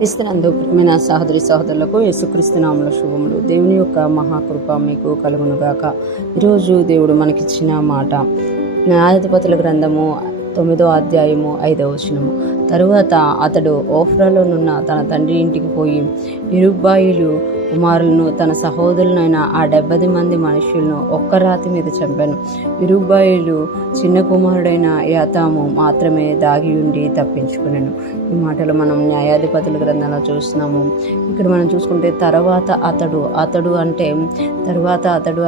క్రీస్తునందు ప్రియమైన సహోదరి సహోదరులకు యేసుక్రీస్తు నామములో శుభములు. దేవుని యొక్క మహాకృప మీకు కలుగునుగాక. ఈరోజు దేవుడు మనకిచ్చిన మాట న్యాయాధిపతుల గ్రంథము 9వ అధ్యాయము 5వ వచనము. తరువాత అతడు ఓఫ్రాలోనున్న తన తండ్రి ఇంటికి పోయి ఇరుబ్బాయిలు కుమారులను తన సహోదరులైన ఆ 70 మంది మనుషులను ఒక్క రాతి మీద చంపాను. ఇరుబ్బాయిలు చిన్న కుమారుడైన యాతాము మాత్రమే దాగి ఉండి తప్పించుకున్నాను. ఈ మాటలు మనం న్యాయాధిపతుల గ్రంథంలో చూస్తున్నాము. ఇక్కడ మనం చూసుకుంటే తర్వాత అతడు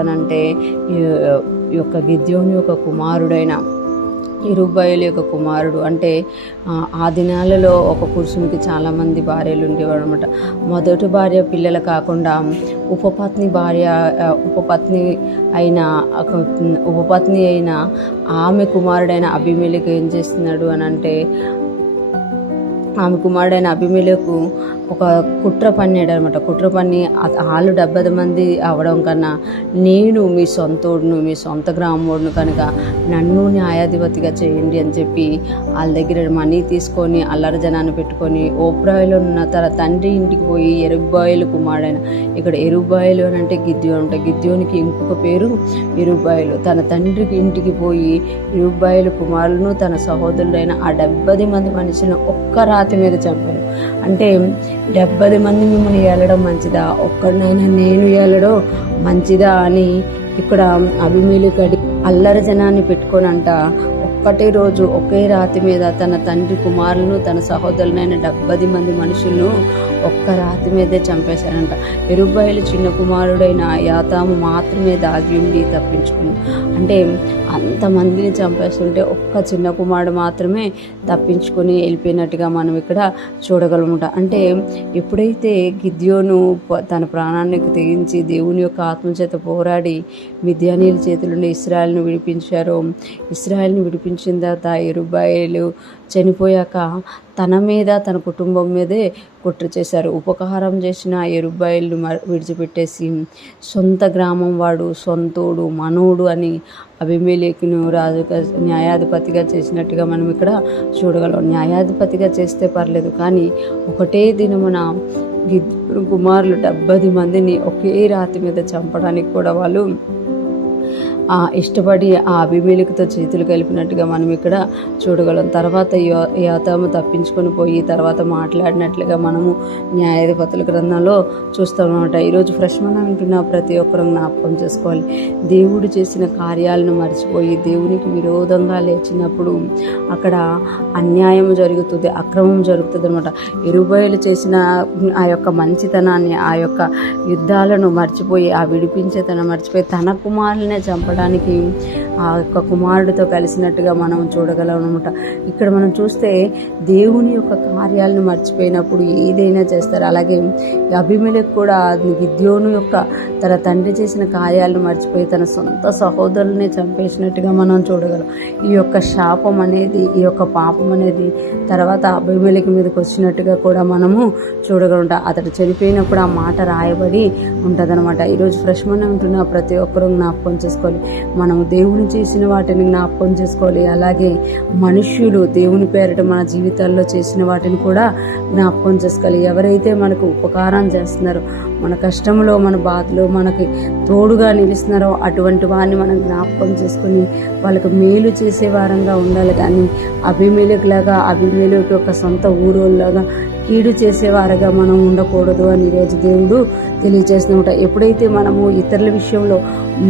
అంటే ఈ యొక్క గిద్యోను యొక్క కుమారుడైన ఇరుబ్బాయిల యొక్క కుమారుడు. అంటే ఆ దినాలలో ఒక పురుషునికి చాలామంది భార్యలు ఉండేవాడు అనమాట. మొదటి భార్య పిల్లలు కాకుండా ఉపపత్ని అయిన ఆమె కుమారుడైన అబీమెలెకు ఏం చేస్తున్నాడు అని అంటే, ఆమె కుమారుడైన అబీమెలెకు ఒక కుట్ర పన్నాడు అనమాట. కుట్ర పన్ని వాళ్ళు 70 మంది అవడం కన్నా నేను మీ సొంతోడును, మీ సొంత గ్రామోడును కనుక నన్ను న్యాయాధిపతిగా చేయండి అని చెప్పి వాళ్ళ దగ్గర మనీ తీసుకొని అల్లరి జనాన్ని పెట్టుకొని ఓఫ్రాలో ఉన్న తన తండ్రి ఇంటికి పోయి ఎరుబ్బాయిలు కుమారుడైన, ఇక్కడ ఎరుబ్బాయిలు అని అంటే గిద్యోను అంటే గిద్యోనికి ఇంకొక పేరు ఇరుబ్బాయిలు. తన తండ్రికి ఇంటికి పోయి ఇరుబ్బాయిలు కుమారులను తన సహోదరుడైన ఆ 70 మంది మనుషులను ఒక్క రాతి మీద చంపాను. అంటే 70 మంది మిమ్మల్ని ఏలడం మంచిదా, ఒక్కడినైనా నేను ఏలడం మంచిదా అని ఇక్కడ అబీమెలెకు అల్లరి జనాన్ని పెట్టుకోనంట ఒక్కటే రోజు ఒకే రాతి మీద తన తండ్రి కుమారులను తన సహోదరులైన 70 మంది మనుషులను ఒక్క రాతి మీదే చంపేశారంట. ఇరుబ్బాయిలు చిన్న కుమారుడైన యాతాము మాత్రమే దాగి ఉండి తప్పించుకున్నాడు. అంటే అంతమందిని చంపేస్తుంటే ఒక్క చిన్న కుమారుడు మాత్రమే తప్పించుకొని వెళ్ళిపోయినట్టుగా మనం ఇక్కడ చూడగలముట. అంటే ఎప్పుడైతే గిద్యోను తన ప్రాణానికి తెగించి దేవుని యొక్క ఆత్మచేత పోరాడి మిద్యానీయుల చేతుల నుండి ఇశ్రాయేలును విడిపించారో, ఇశ్రాయేలును విడిపించిన తర్వాత ఇరుబ్బాయిలు చనిపోయాక తన మీద తన కుటుంబం మీదే కుట్ర చేశారు. ఉపకారం చేసిన ఇరుబ్బాయిలను విడిచిపెట్టేసి సొంత గ్రామం వాడు, సొంతోడు, మనోడు అని అబీమెలెకును న్యాయాధిపతిగా చేసినట్టుగా మనం ఇక్కడ చూడగలం. న్యాయాధిపతిగా చేస్తే పర్లేదు, కానీ ఒకటే దినమున గిద్యోను కుమారులు 70 మందిని ఒకే రాతి మీద చంపడానికి కూడా వాళ్ళు ఇష్టపడి ఆ అబీమెలెకుతో చేతులు కలిపినట్టుగా మనం ఇక్కడ చూడగలం. తర్వాత యాతాము తప్పించుకొని పోయి తర్వాత మాట్లాడినట్లుగా మనము న్యాయాధిపతుల గ్రంథంలో చూస్తామన్నమాట. ఈరోజు ఫ్రెష్ మనం వింటున్న ప్రతి ఒక్కరూ జ్ఞాపకం చేసుకోవాలి. దేవుడు చేసిన కార్యాలను మర్చిపోయి దేవునికి విరోధంగా లేచినప్పుడు అక్కడ అన్యాయం జరుగుతుంది, అక్రమం జరుగుతుంది అనమాట. ఇరుబ్బాయిలు చేసిన ఆ యొక్క మంచితనాన్ని, ఆ యొక్క యుద్ధాలను మర్చిపోయి, ఆ విడిపించేతనం మర్చిపోయి తన కుమారులనే చంపడానికి ఆ యొక్క కుమారుడితో కలిసినట్టుగా మనం చూడగలం అనమాట. ఇక్కడ మనం చూస్తే దేవుని యొక్క కార్యాలను మర్చిపోయినప్పుడు ఏదైనా చేస్తారు. అలాగే అబీమెలెకు కూడా గిద్యోను యొక్క తన తండ్రి చేసిన కార్యాలను మర్చిపోయి తన సొంత సహోదరులనే చంపేసినట్టుగా మనం చూడగలం. ఈ యొక్క శాపం అనేది, ఈ యొక్క పాపం అనేది తర్వాత అబీమెలెకు మీదకి వచ్చినట్టుగా కూడా మనము చూడగలం. అతడు చనిపోయినప్పుడు ఆ మాట రాయబడి ఉంటుంది అనమాట. ఈరోజు ఫ్రెష్ మనం ఉంటున్న ప్రతి ఒక్కరూ జ్ఞాపకం చేసుకోవాలి. మనము దేవుని చేసిన వాటిని జ్ఞాపకం చేసుకోవాలి. అలాగే మనుష్యులు దేవుని పేరిట మన జీవితాల్లో చేసిన వాటిని కూడా జ్ఞాపకం చేసుకోవాలి. ఎవరైతే మనకు ఉపకారం చేస్తున్నారో, మన కష్టంలో, మన బాధలో మనకి తోడుగా నిలుస్తున్నారో అటువంటి వారిని మనం జ్ఞాపకం చేసుకుని వాళ్ళకు మేలు చేసే వారంగా ఉండాలి. కానీ అబీమెలెకు యొక్క సొంత ఊరోళ్ళగా కీడు చేసేవారుగా మనం ఉండకూడదు అని ఈరోజు దేవుడు తెలియజేస్తున్నమాట. ఎప్పుడైతే మనము ఇతరుల విషయంలో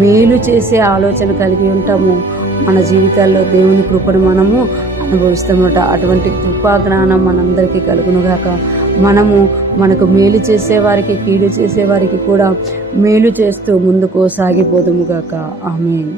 మేలు చేసే ఆలోచన కలిగి ఉంటామో మన జీవితాల్లో దేవుని కృపను మనము అనుభవిస్తామట. అటువంటి కృపా జ్ఞానం మనందరికీ కలుగునుగాక. మనకు మేలు చేసేవారికి, కీడు చేసేవారికి కూడా మేలు చేస్తూ ముందుకు సాగిపోదుముగాక. ఆమేన్.